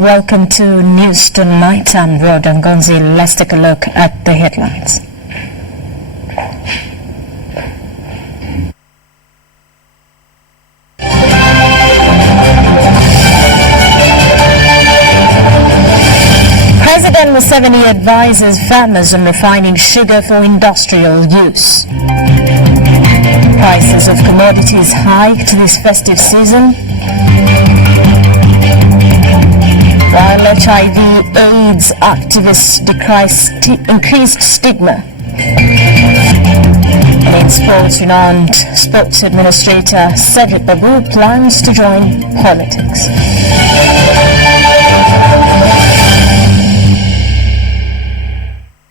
welcome to News Tonight. I'm Rod Ngonzi. Let's take a look at the headlines. President Museveni advises farmers on refining sugar for industrial use. Prices of commodities hiked this festive season, while HIV/AIDS activists decry increased stigma. And in sports, renowned sports administrator Cedric Babu plans to join politics.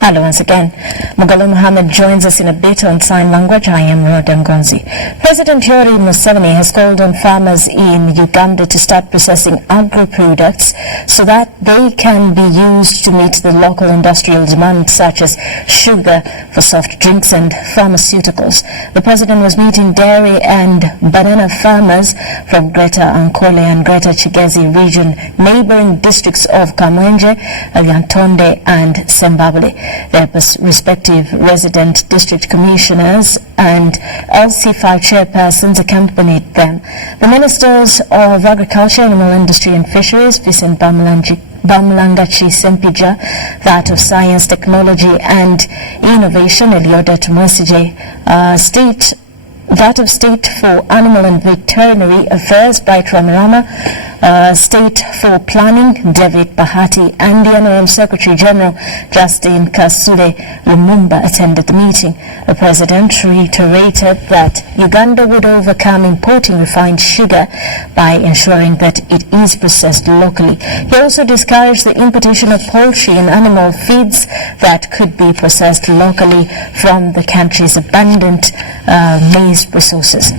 Hello once again. Mogalo Mohammed joins us in a bit on sign language. I am Rhoda Ngonzi. President Yoweri Museveni has called on farmers in Uganda to start processing agro-products so that they can be used to meet the local industrial demand, such as sugar for soft drinks and pharmaceuticals. The president was meeting dairy and banana farmers from Greater Ankole and Greater Kigezi region, neighboring districts of Kamwenje, Lyantonde and Sembabule. Their respective resident district commissioners and LC5 chairpersons accompanied them. The ministers of Agriculture, Animal Industry and Fisheries, Vincent Bamulangachi Sempija, that of Science, Technology and Innovation, Eliodet Mwesije, that of State for Animal and Veterinary Affairs, Bright Ramarama, State for Planning, David Bahati, and the Honorable Secretary General, Justin Kasule Lumumba, attended the meeting. The President reiterated that Uganda would overcome importing refined sugar by ensuring that it is processed locally. He also discouraged the importation of poultry and animal feeds that could be processed locally from the country's abundant maize resources.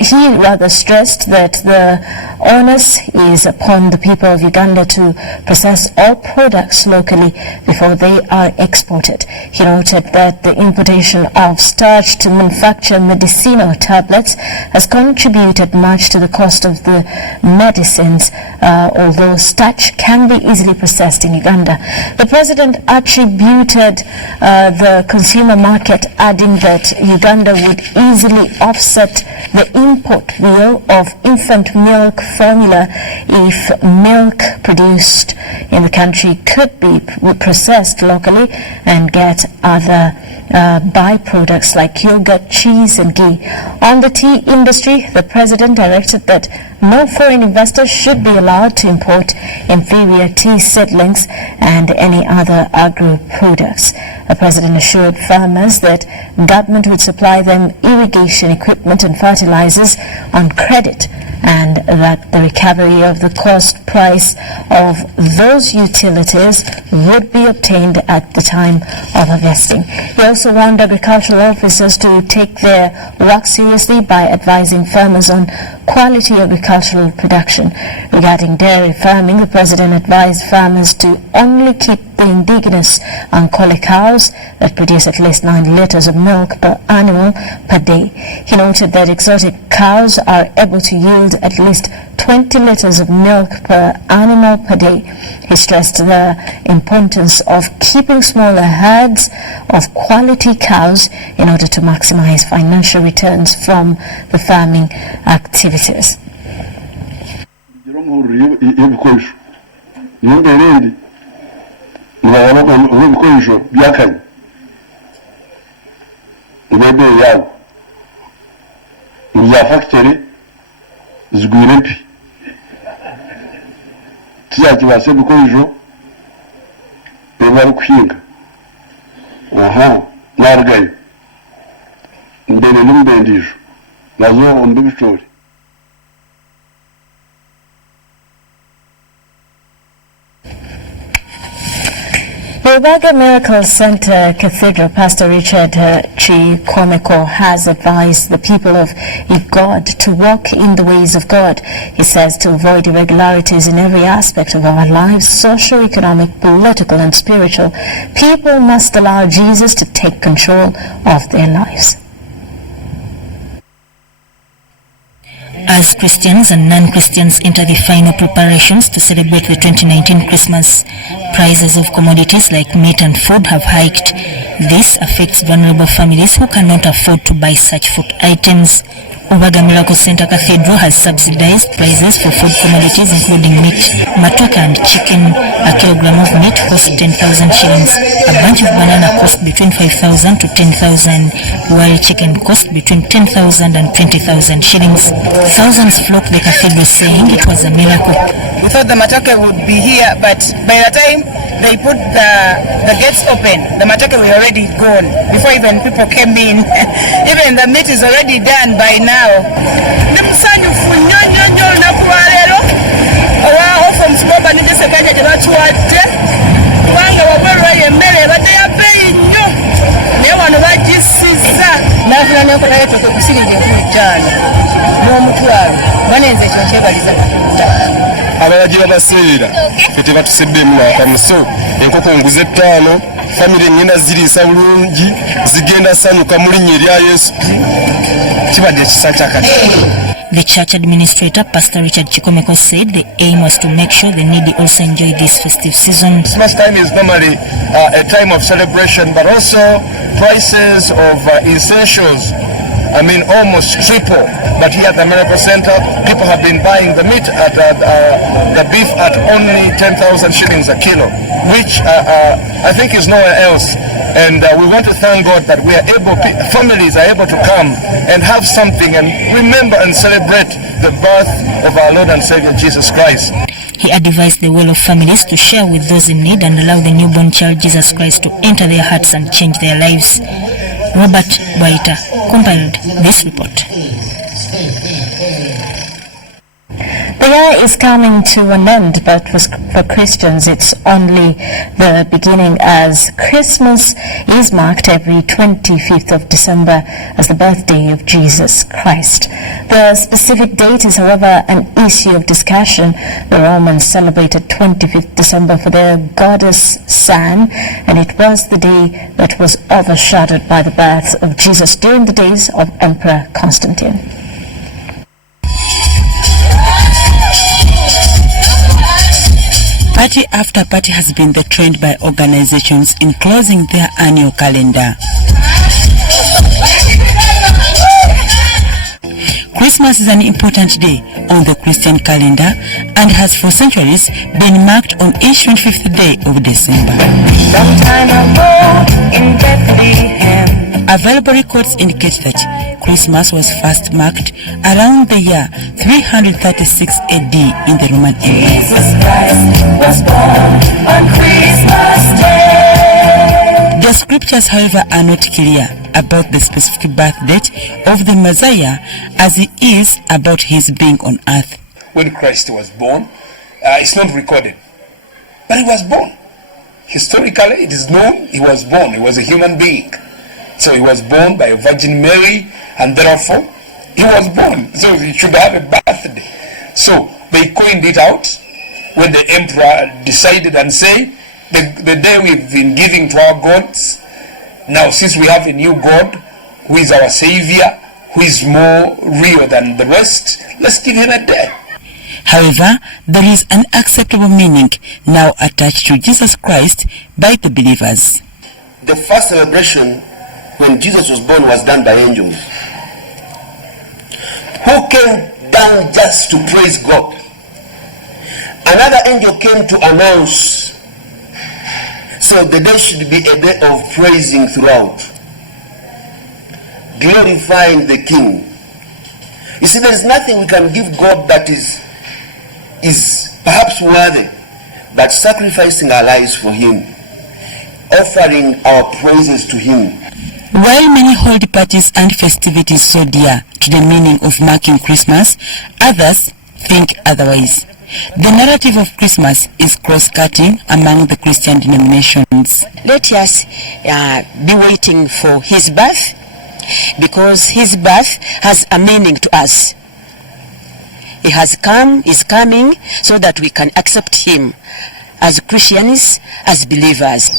He rather stressed that the onus is upon the people of Uganda to process all products locally before they are exported. He noted that the importation of starch to manufacture medicinal tablets has contributed much to the cost of the medicines, although starch can be easily processed in Uganda. The president attributed the consumer market, adding that Uganda would easily offset the import bill of infant milk formula if milk produced in the country could be processed locally and get other byproducts like yogurt, cheese and ghee. On the tea industry, the president directed that no foreign investors should be allowed to import inferior tea seedlings and any other agro-products. The president assured farmers that government would supply them irrigation equipment and fertilizers on credit, and that the recovery of the cost price of those utilities would be obtained at the time of harvesting. He also warned agricultural officers to take their work seriously by advising farmers on quality agricultural production. Regarding dairy farming, the president advised farmers to only keep the indigenous Ankole cows that produce at least 9 liters of milk per animal per day. He noted that exotic cows are able to yield at least 20 liters of milk per animal per day. He stressed the importance of keeping smaller herds of quality cows in order to maximize financial returns from the farming activities. zigwirepi tuzakibase bikoresho bari kwiga nargayo ndene n'indendisho nazo ndibishori. The Ubaga Miracle Center Cathedral Pastor Richard Chikomeko has advised the people of God to walk in the ways of God. He says to avoid irregularities in every aspect of our lives, social, economic, political and spiritual. People must allow Jesus to take control of their lives. As Christians and non-Christians enter the final preparations to celebrate the 2019 Christmas, prices of commodities like meat and food have hiked. This affects vulnerable families who cannot afford to buy such food items. Ubaga Miracle Center Cathedral has subsidized prices for food commodities including meat. Matoke and chicken, a kilogram of meat costs 10,000 shillings. A bunch of banana costs between 5,000 to 10,000, while chicken costs between 10,000 and 20,000 shillings. Thousands flocked the cathedral saying it was a miracle. We thought the matoke would be here, but by the time they put the gates open, the matoke were already gone before even people came in. Even the meat is already done by now. Nimusanyufu nnyo olunaku leero olwawo from Smoba Nidisekanya gye batuwadde kubanga wabweru eyo emmere ebadde ya bbeeyi nnyo naye wano bagisiza n'afuna n'enkola yetooke ku siringi 5,000 n'omutwalo banenze ekyo nkyebaliza Katonda. Abawaji babaseera ffe tebatuseddemu n'akamuso enkoko nguze 5 famire ngenda ziriisa bulungi zigenda sanyuka mu linnya erya Yesu. Kibadde kisa kya Katonda. The church administrator, Pastor Richard Chikomeko, said the aim was to make sure the needy also enjoy this festive season. Christmas time is normally a time of celebration, but also prices of essentials, almost triple. But here at the Miracle Center, people have been buying the meat at the beef at only 10,000 shillings a kilo, which I think is nowhere else. And we want to thank God that we are able, families are able to come and have something and remember and celebrate the birth of our Lord and Savior Jesus Christ. He advised the well-off families to share with those in need and allow the newborn child Jesus Christ to enter their hearts and change their lives. Robert Waita compiled this report. The year is coming to an end, but for Christians it's only the beginning, as Christmas is marked every 25th of December as the birthday of Jesus Christ. The specific date is, however, an issue of discussion. The Romans celebrated 25th December for their goddess Sun, and it was the day that was overshadowed by the birth of Jesus during the days of Emperor Constantine. Party after party has been the trend by organizations in closing their annual calendar. Christmas is an important day on the Christian calendar and has for centuries been marked on each 25th day of December. Sometime ago in Bethlehem. Available records indicate that Christmas was first marked around the year 336 AD in the Roman Empire. Jesus Christ was born on Christmas Day. The scriptures, however, are not clear about the specific birth date of the Messiah, as it is about his being on earth. When Christ was born, it's not recorded, but he was born. Historically, it is known he was born. He was a human being. So he was born by a Virgin Mary, and therefore he was born. So he should have a birthday. So they coined it out when the emperor decided and said, the day we've been giving to our gods, now since we have a new God who is our Savior, who is more real than the rest, let's give him a day. However, there is an acceptable meaning now attached to Jesus Christ by the believers. The first celebration when Jesus was born was done by angels who came down just to praise God. Another angel came to announce. So the day should be a day of praising throughout, glorifying the King. You see, there is nothing we can give God that is perhaps worthy, but sacrificing our lives for him, offering our praises to him. While many hold parties and festivities so dear to the meaning of marking Christmas, others think otherwise. The narrative of Christmas is cross-cutting among the Christian denominations. Let us be waiting for his birth, because his birth has a meaning to us. He has come, is coming, so that we can accept him as Christians, as believers.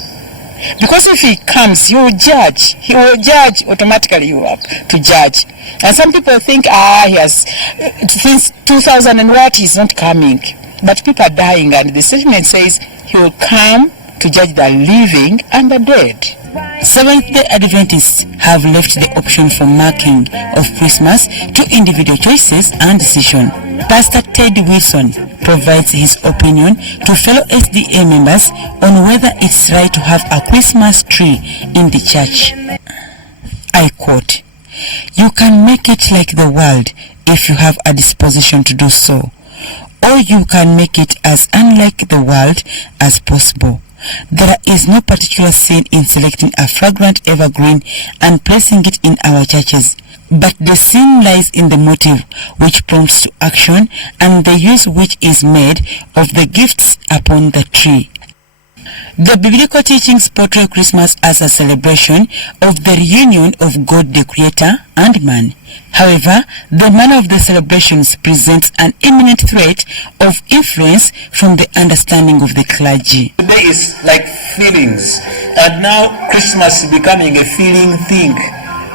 Because if he comes, he will judge. He will judge automatically. You up to judge. And some people think, he has since 2000 and what, he's not coming. But people are dying, and the statement says he will come to judge the living and the dead. Seventh-day Adventists have left the option for marking of Christmas to individual choices and decision. Pastor Ted Wilson provides his opinion to fellow SDA members on whether it's right to have a Christmas tree in the church. I quote, "You can make it like the world if you have a disposition to do so, or you can make it as unlike the world as possible. There is no particular sin in selecting a fragrant evergreen and placing it in our churches, but the sin lies in the motive which prompts to action and the use which is made of the gifts upon the tree." The biblical teachings portray Christmas as a celebration of the reunion of God the Creator and man. However, the manner of the celebrations presents an imminent threat of influence from the understanding of the clergy. Today is like feelings, and now Christmas is becoming a feeling thing.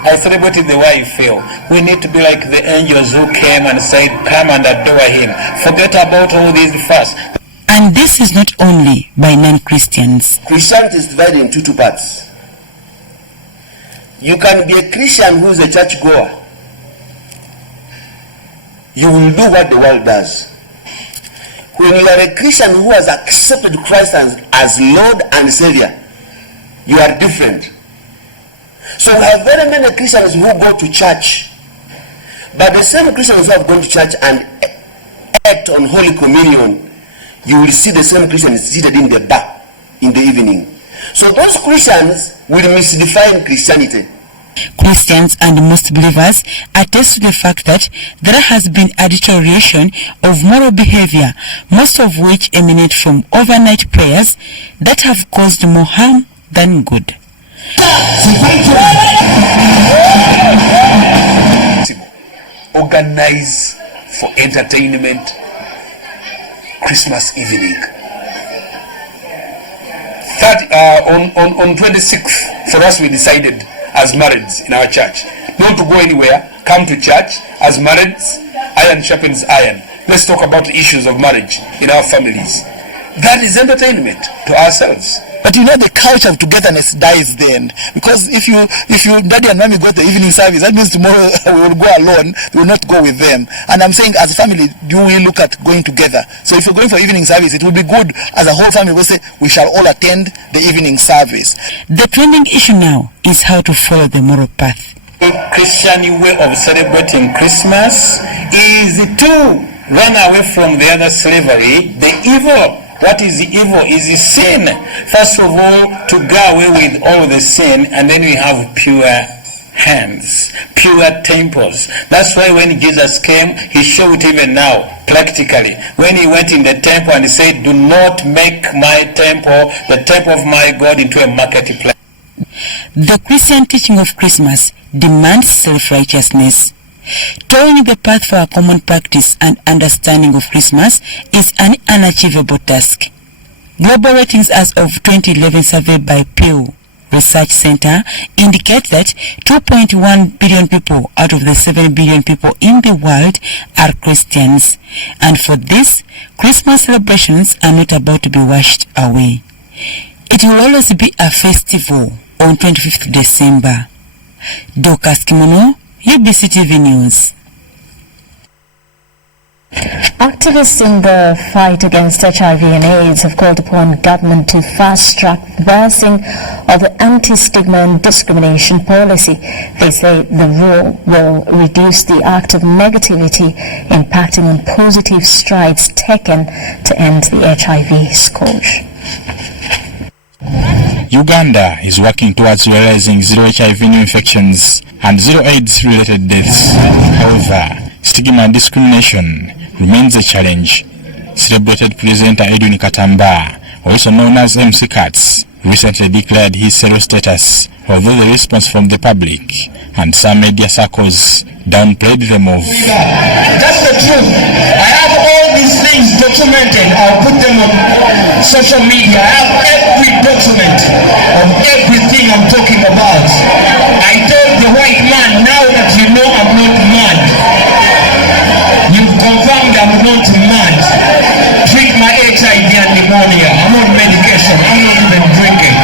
I celebrated the way I feel. We need to be like the angels who came and said, "Come and adore him. Forget about all these first." And this is not only by non-Christians. Christianity is divided into two parts. You can be a Christian who is a church goer. You will do what the world does. When you are a Christian who has accepted Christ as Lord and Savior, you are different. So we have very many Christians who go to church, but the same Christians who have gone to church and act on Holy Communion, you will see the same Christians seated in the bar in the evening. So those Christians will misdefine Christianity. Christians and most believers attest to the fact that there has been a deterioration of moral behavior, most of which emanate from overnight prayers that have caused more harm than good. Organize for entertainment Christmas evening. On 26th, for us we decided as marrieds in our church not to go anywhere, come to church as marrieds, iron sharpens iron. Let's talk about the issues of marriage in our families. That is entertainment to ourselves. But you know, the culture of togetherness dies then, because if you daddy and mommy go to the evening service, that means tomorrow we will go alone, we will not go with them. And I'm saying, as a family, do we look at going together? So if you're going for evening service, it will be good as a whole family. We'll say we shall all attend the evening service. The trending issue now is how to follow the moral path. The Christian way of celebrating Christmas is to run away from the other slavery, the evil. What is the evil? Is the sin. First of all, to go away with all the sin, and then we have pure hands, pure temples. That's why when Jesus came, he showed even now, practically. When he went in the temple and he said, "Do not make my temple, the temple of my God, into a marketplace." The Christian teaching of Christmas demands self-righteousness. Towing the path for a common practice and understanding of Christmas is an unachievable task. Global ratings as of 2011 survey by Pew Research Center indicate that 2.1 billion people out of the 7 billion people in the world are Christians. And for this, Christmas celebrations are not about to be washed away. It will always be a festival on 25th December. Dorcas Kimono, UBC TV News. Activists in the fight against HIV and AIDS have called upon government to fast-track reversing of the anti-stigma and discrimination policy. They say the rule will reduce the act of negativity, impacting on positive strides taken to end the HIV scourge. Uganda is working towards realizing zero HIV new infections and zero AIDS-related deaths. However, stigma and discrimination remains a challenge. Celebrated presenter Edwin Katamba, also known as MC Katz, recently declared his zero status, although the response from the public and some media circles downplayed the move. That's the truth. I have all these things documented. I'll put them on social media. I have every document of everything I'm talking about. I told the white man, now that you know I'm not mad, you've confirmed I'm not mad. Treat my HIV and pneumonia. I'm on medication. I'm not even drinking.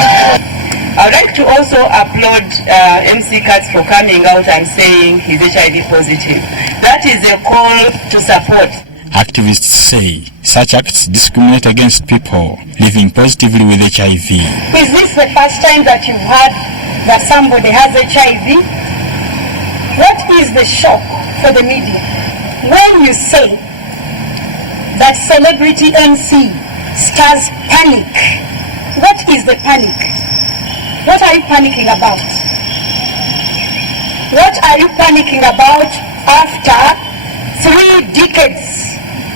I'd like to also applaud MC Katz for coming out and saying he's HIV positive. That is a call to support. Activists say such acts discriminate against people living positively with HIV. Is this the first time that you've heard that somebody has HIV? What is the shock for the media when you say that celebrity MC stirs panic? What is the panic? What are you panicking about? What are you panicking about after 3 decades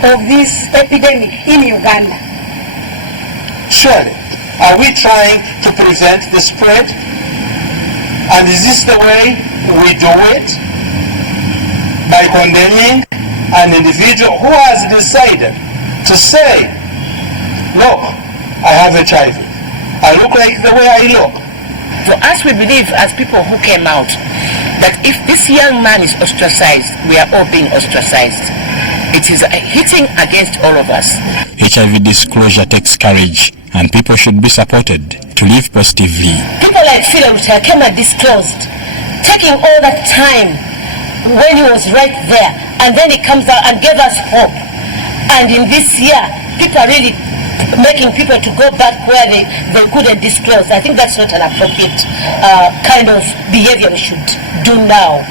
of this epidemic in Uganda? Surely, are we trying to prevent the spread? And is this the way we do it? By condemning an individual who has decided to say, look, I have HIV. I look like the way I look. For us, we believe as people who came out that if this young man is ostracized, we are all being ostracized. It is hitting against all of us. HIV disclosure takes courage, and people should be supported to live positively. People like Philip came and disclosed, taking all that time when he was right there, and then he comes out and gave us hope. And in this year, people are really making people to go back where they couldn't disclose. I think that's not an appropriate kind of behavior we should do now.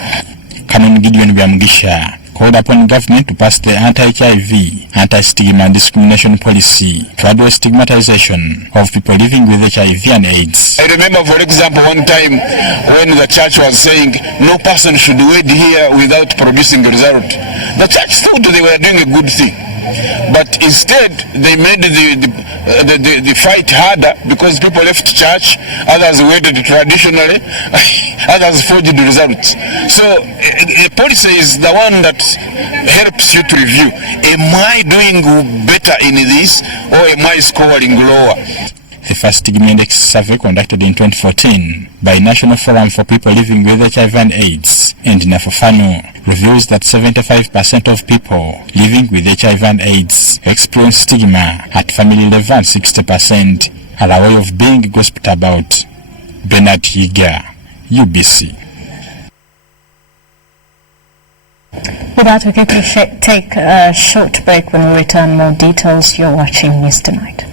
Canon Gideon Biamugisha called upon government to pass the anti-HIV, anti-stigma and discrimination policy to address stigmatization of people living with HIV and AIDS. I remember, for example, one time when the church was saying no person should wed here without producing a result. The church thought they were doing a good thing. But instead, they made the fight harder because people left church, others wedded traditionally, others forged the results. So the policy is the one that helps you to review. Am I doing better in this, or am I scoring lower? The first Stigma Index survey conducted in 2014 by National Forum for People Living with HIV and AIDS and Nafofano reveals that 75% of people living with HIV and AIDS experience stigma at family level, and 60% are aware of being gossiped about. Bernard Higa, UBC. With that, we're going to take a short break. When we return, more details. You're watching News Tonight.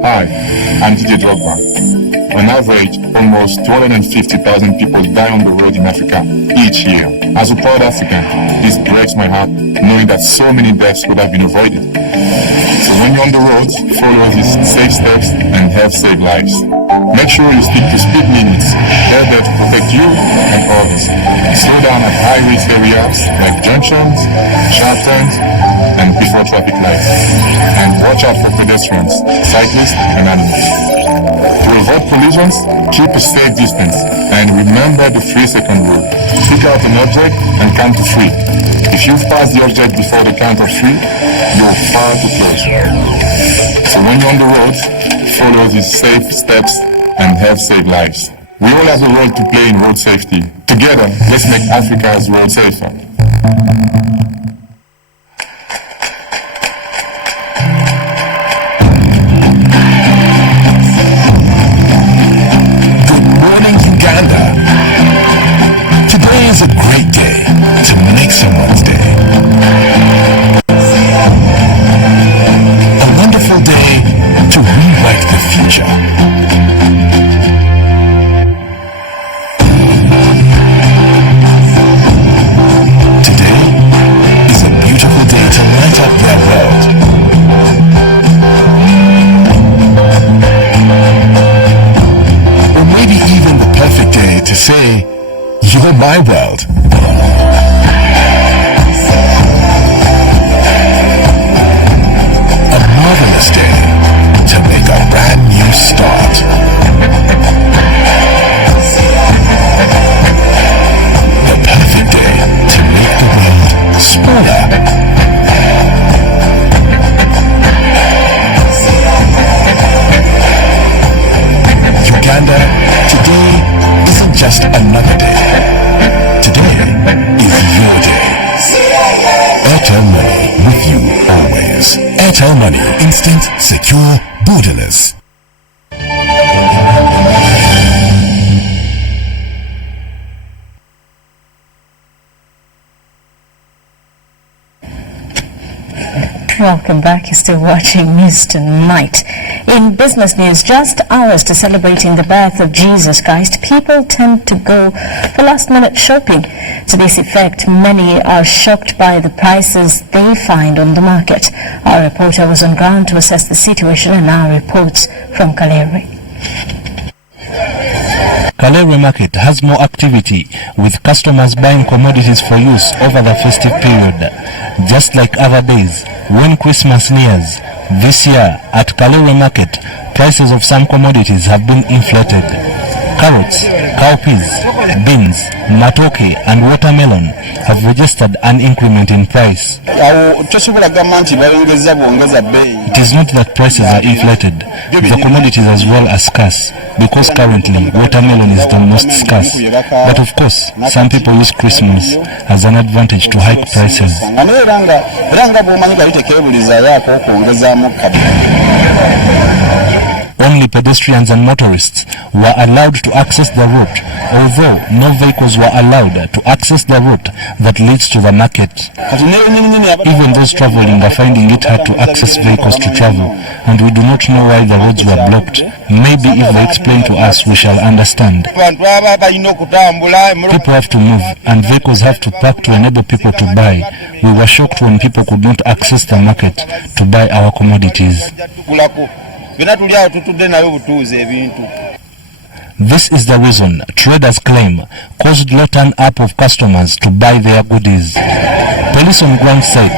Hi, I'm DJ Drogba. On average, almost 250,000 people die on the road in Africa each year. As a proud African, this breaks my heart knowing that so many deaths could have been avoided. So when you're on the road, follow these safe steps and help save lives. Make sure you stick to speed limits. They're there to protect you and others. Slow down at high-risk areas like junctions, sharp turns, and before traffic lights. And watch out for pedestrians, cyclists, and animals. To avoid collisions, keep a safe distance. And remember the 3-second rule. Pick out an object and count to 3. If you've passed the object before the count of 3, you're far too close. So when you're on the road, follow these safe steps and help save lives. We all have a role to play in road safety. Together, let's make Africa's road safer. Good morning, Uganda. Today is a great day to make someone's day. A wonderful day to rewrite the future. To say, you're my world. A marvelous day to make a brand new start. just another day. Today is your day. Airtel Money, with you always. Airtel Money, instant, secure, borderless. Welcome back. You're still watching News Tonight. In business news, just hours to celebrating the birth of Jesus Christ, people tend to go for last-minute shopping. To this effect, many are shocked by the prices they find on the market. Our reporter was on ground to assess the situation and now reports from Kaleri. Kaleri Market has more activity, with customers buying commodities for use over the festive period. Just like other days, when Christmas nears, this year at Kaleri Market, prices of some commodities have been inflated. Carrots, cowpeas, beans, matoke and watermelon have registered an increment in price. It is not that prices are inflated, the commodities as well are scarce, because currently watermelon is the most scarce. But of course, some people use Christmas as an advantage to hike prices. Only pedestrians and motorists were allowed to access the route, although no vehicles were allowed to access the route that leads to the market. Even those traveling are finding it hard to access vehicles to travel, and we do not know why the roads were blocked. Maybe if they explain to us, we shall understand. People have to move, and vehicles have to park to enable people to buy. We were shocked when people could not access the market to buy our commodities. This is the reason traders claim caused low turn-up of customers to buy their goodies. Police on ground said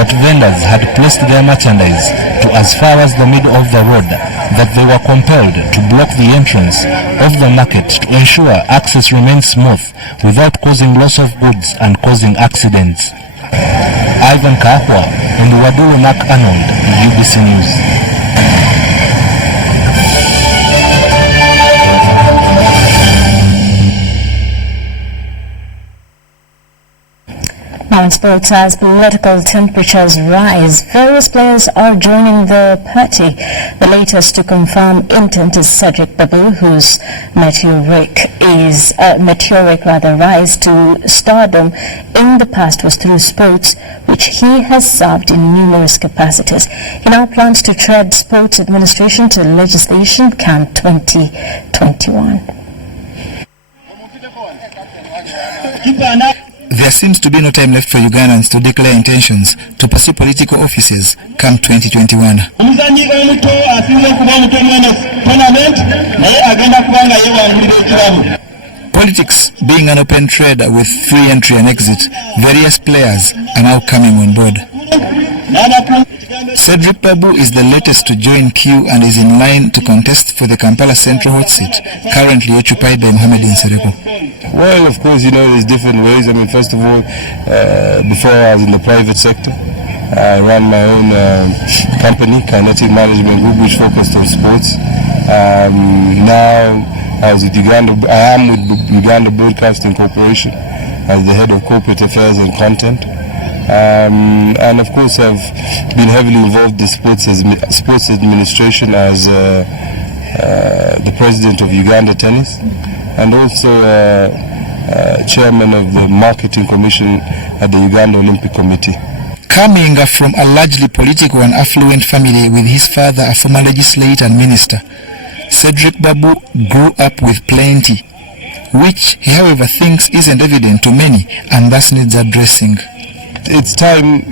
that vendors had placed their merchandise to as far as the middle of the road, that they were compelled to block the entrance of the market to ensure access remains smooth without causing loss of goods and causing accidents. Ivan Kahwa and Wadulu Mark Arnold, UBC News. Now in sports, as political temperatures rise, various players are joining the party. The latest to confirm intent is Cedric Babu, whose meteoric rise to stardom in the past was through sports, which he has served in numerous capacities. He now plans to tread sports administration to legislation camp 2021. There seems to be no time left for Ugandans to declare intentions to pursue political offices come 2021. Politics being an open trade with free entry and exit, various players are now coming on board. Cedric Babu is the latest to join queue and is in line to contest for the Kampala Central hot seat, currently occupied by Mohamed Nsereko. Well, of course, there's different ways. I mean, first of all, before I was in the private sector, I ran my own company, Kinetic Management Group, which focused on sports. Now, I am with Uganda Broadcasting Corporation as the head of corporate affairs and content. And of course, I've been heavily involved in sports administration as the president of Uganda Tennis, and also chairman of the marketing commission at the Uganda Olympic Committee. Coming from a largely political and affluent family with his father a former legislator and minister, Cedric Babu grew up with plenty, which he however thinks isn't evident to many and thus needs addressing. It's time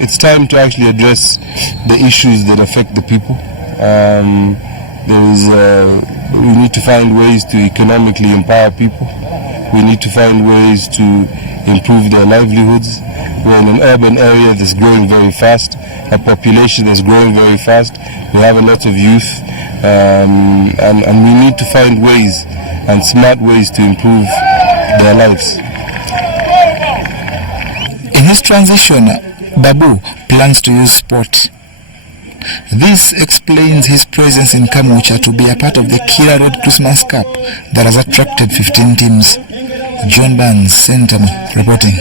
to actually address the issues that affect the people. We need to find ways to economically empower people. We need to find ways to improve their livelihoods. We're in an urban area that's growing very fast, a population that's growing very fast. We have a lot of youth, and we need to find ways and smart ways to improve their lives. In his transition, Babu plans to use sport. This explains his presence in Kamucha to be a part of the Kira Road Christmas Cup that has attracted 15 teams. John Barnes, Centum, reporting.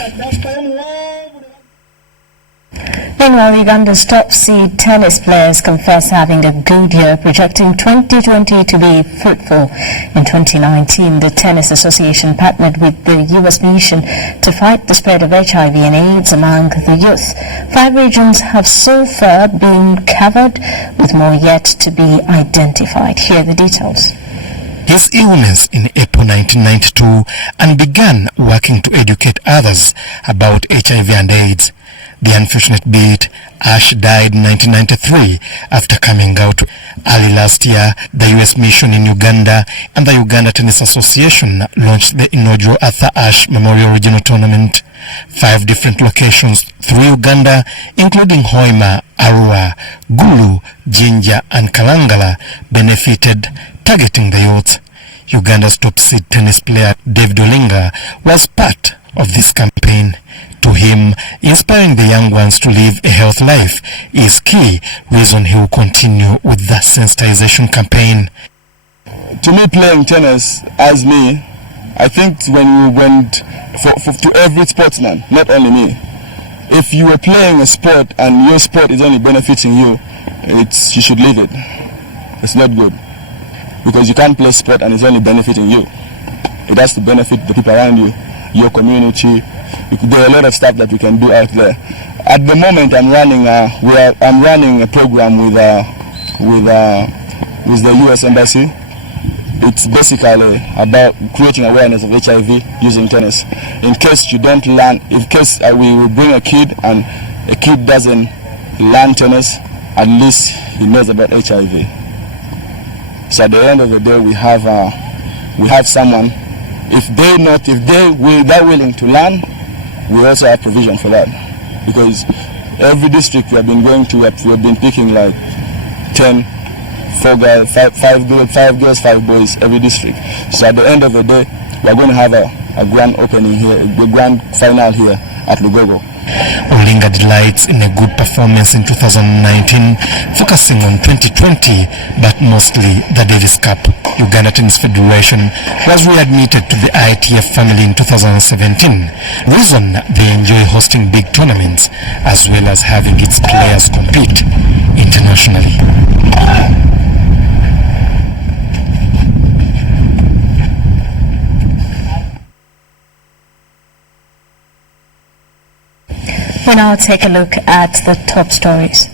Meanwhile, Uganda's top seed tennis players confess having a good year, projecting 2020 to be fruitful. In 2019, the Tennis Association partnered with the U.S. mission to fight the spread of HIV and AIDS among the youth. 5 regions have so far been covered, with more yet to be identified. Here are the details. His illness in April 1992 and began working to educate others about HIV and AIDS. The unfortunate beat, Ash died in 1993 after coming out. Early last year, the U.S. mission in Uganda and the Uganda Tennis Association launched the inaugural Arthur Ashe Memorial Regional Tournament. 5 different locations through Uganda, including Hoima, Arua, Gulu, Jinja and Kalangala, benefited, targeting the youth. Uganda's top seed tennis player David Olinga was part of this campaign. To him, inspiring the young ones to live a healthy life is key reason he will continue with the sensitization campaign. To me, playing tennis, as me, I think when you went to every sportsman, not only me, if you were playing a sport and your sport is only benefiting you, you should leave it. It's not good. Because you can't play sport and it's only benefiting you. It has to benefit the people around you, your community. There are a lot of stuff that we can do out there. At the moment, I'm running a program with the U.S. Embassy. It's basically about creating awareness of HIV using tennis. In case you don't learn, in case we will bring a kid and a kid doesn't learn tennis, at least he knows about HIV. So at the end of the day, we have someone. If they're willing to learn, we also have provision for that. Because every district we have been going to, we have been picking like 10, 4 guys, 5 girls, 5 boys every district. So at the end of the day, we are going to have a grand opening here, a grand final here at Lugogo. Olinga delights in a good performance in 2019, focusing on 2020, but mostly the Davis Cup. Uganda Tennis Federation was readmitted to the ITF family in 2017. Reason they enjoy hosting big tournaments as well as having its players compete internationally. We'll now take a look at the top stories.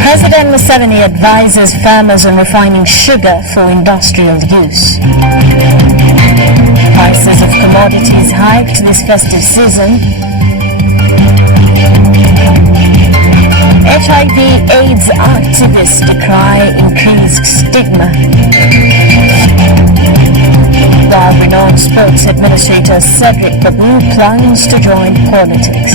President Museveni advises farmers on refining sugar for industrial use. Prices of commodities hiked this festive season. HIV/AIDS activists decry increased stigma. While renowned sports administrator Cedric Babu plans to join politics.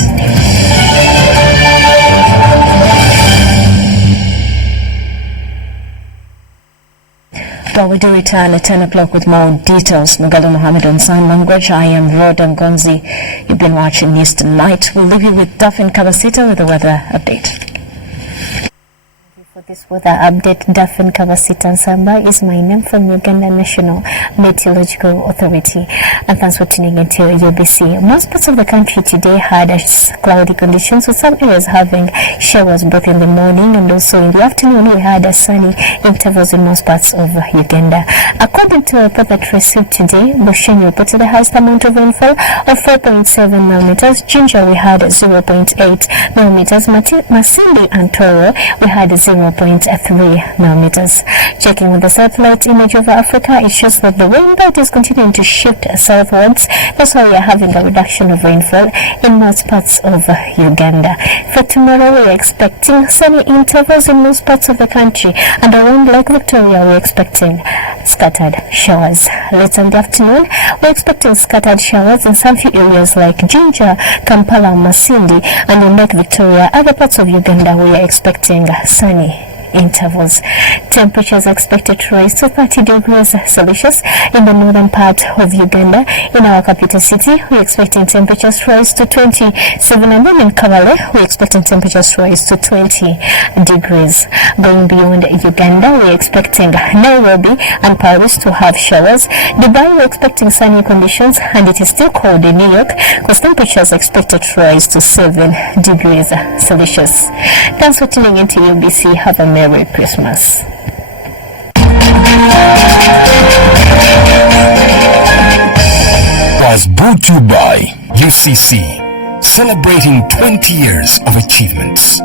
Well, we do return at 10 o'clock with more details. Magala Mohammed on sign language. I am Rhoda Ngonzi. You've been watching News Tonight. We'll leave you with Daphne Kabasita with a weather update. For this weather update, Daphne Kabasita Nsamba is my name from Uganda National Meteorological Authority. And thanks for tuning into UBC. Most parts of the country today had cloudy conditions, with some areas having showers both in the morning and also in the afternoon. We had sunny intervals in most parts of Uganda. According to a report that received today, Bushenyi reported the highest amount of rainfall of 4.7 millimeters. Jinja, we had 0.8 millimeters. Masindi and Toro, we had 0.3 millimeters. Checking with the satellite image over Africa, it shows that the rain belt is continuing to shift southwards. That's why we are having a reduction of rainfall in most parts of Uganda. For tomorrow, we are expecting sunny intervals in most parts of the country, and around Lake Victoria, we are expecting scattered showers. Later in the afternoon, we are expecting scattered showers in some few areas like Jinja, Kampala, Masindi, and in Lake Victoria. Other parts of Uganda, we are expecting sunny intervals. Temperatures expected to rise to 30 degrees Celsius in the northern part of Uganda. In our capital city, we're expecting temperatures to rise to 27, and then in Kampala, we're expecting temperatures to rise to 20 degrees. Going beyond Uganda, we're expecting Nairobi and Paris to have showers. Dubai, we're expecting sunny conditions, and it is still cold in New York because temperatures expected to rise to 7 degrees Celsius. Thanks for tuning into UBC. Have a Merry Christmas. Was brought to you by UCC, celebrating 20 years of achievements.